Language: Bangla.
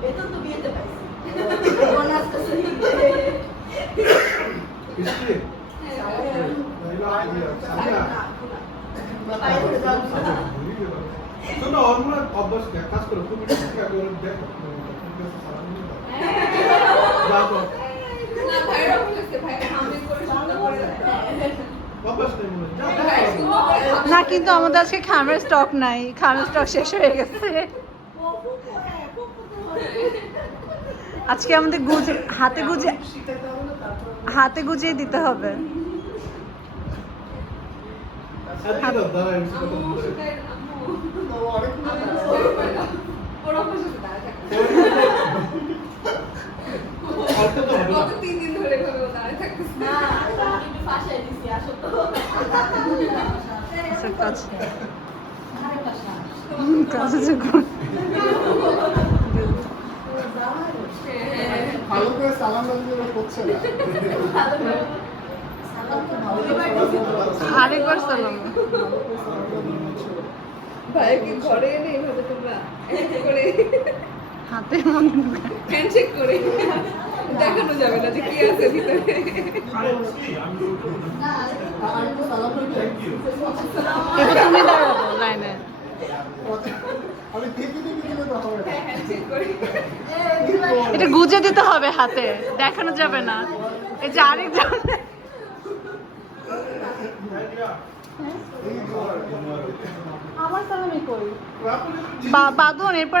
বেতন তো বিয়েতে পাইছি বোনাস তো সহি History. শোনো আমরা অভ্যাস কাজ করো তুমি কি আগে দেখো যাও না ভাই রকম লাগছে ভাই আমি করে সুন্দর করে অভ্যাস নেই মনে না কিন্তু আমাদের আজকে খামের স্টক নাই, খামের স্টক শেষ হয়ে গেছে। আজকে আমাদের হাতে গুজিয়ে দিতে হবে। গত 3 দিন ধরে ভাবে দাঁড়িয়ে থাকতেছে না আমি ফাঁসাই দিছি আসো তো ভালো করে সালাম দিলে করছে না আরেকবার সালাম। ভাই কি ঘরে এনে এইভাবে তোমরা করে হাতের মধ্যে হ্যান্ডশেক করে দেখানো যাবে না যে কি আছে ভিতরে এটা তুমি দাঁড়াবো লাইনে। আমি দেখি দেখি দিলে তো হবে না হ্যান্ডশেক করে এটা গুজে দিতে হবে হাতে, দেখানো যাবে না। এই যে আরেকজন আমার সালামি করি বাদন, এরপর